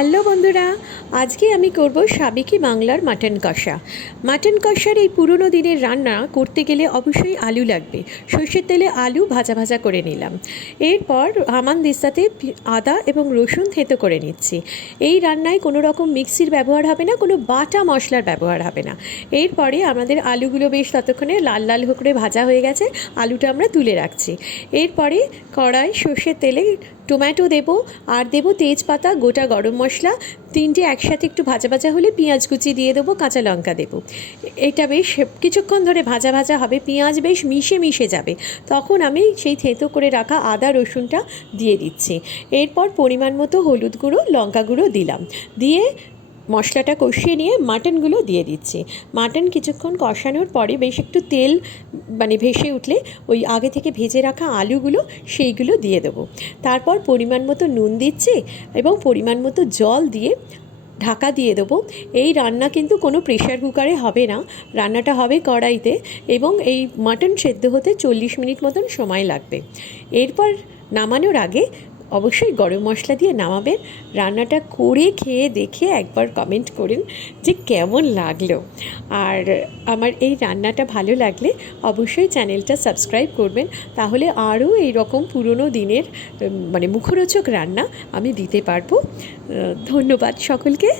Hello বন্ধুরা, আজকে আমি করব সাবেকি বাংলার মাটন কষা। মাটন কষার এই পুরনো দিনের রান্না করতে গেলে অবশ্যই আলু লাগবে। সর্ষের তেলে আলু ভাজা ভাজা করে নিলাম। এরপর হামানদিস্তাতে আদা এবং রসুন থেঁতো করে নিচ্ছি। এই রান্নায় কোনো রকম মিক্সির ব্যবহার হবে না, কোনো বাটা মশলার ব্যবহার হবে না। এরপরে আমাদের আলুগুলো বেশ ততক্ষণে লাল লাল করে ভাজা হয়ে গেছে, আলুটা আমরা তুলে রাখছি। এরপরে কড়াই সর্ষের তেলে টমেটো দেবো, আর দেবো তেজপাতা, গোটা গরম মশলা, তিনটে একসাথে একটু ভাজা ভাজা হলে পেঁয়াজ কুচি দিয়ে দেবো, কাঁচা লঙ্কা দেবো। এটা বেশ কিছুক্ষণ ধরে ভাজা ভাজা হবে, পেঁয়াজ বেশ মিশে মিশে যাবে, তখন আমি সেই থেঁতো করে রাখা আদা রসুনটা দিয়ে দিচ্ছি। এরপর পরিমাণ মতো হলুদ গুঁড়ো, লঙ্কা গুঁড়ো দিলাম, দিয়ে মশলাটা কষিয়ে নিয়ে মাটনগুলো দিয়ে দিচ্ছি। মাটন কিছুক্ষণ কষানোর পরে বেশ একটু তেল ভেসে উঠলে ওই আগে থেকে ভেজে রাখা আলুগুলো সেইগুলো দিয়ে দেবো। তারপর পরিমাণ মতো নুন দিচ্ছি এবং পরিমাণ মতো জল দিয়ে ঢাকা দিয়ে দেবো। এই রান্না কিন্তু কোনো প্রেশার কুকারে হবে না, রান্নাটা হবে কড়াইতে, এবং এই মাটন সেদ্ধ হতে 40 মিনিট মতন সময় লাগবে। এরপর নামানোর আগে অবশ্যই গরম মশলা দিয়ে নামাবেন। রান্নাটা করে খেয়ে দেখে একবার কমেন্ট করুন যে কেমন লাগলো। আর আমার এই রান্নাটা ভালো লাগলে অবশ্যই চ্যানেলটা সাবস্ক্রাইব করবেন, তাহলে আরও এই রকম পুরনো দিনের মুখরোচক রান্না আমি দিতে পারবো। ধন্যবাদ সকলকে।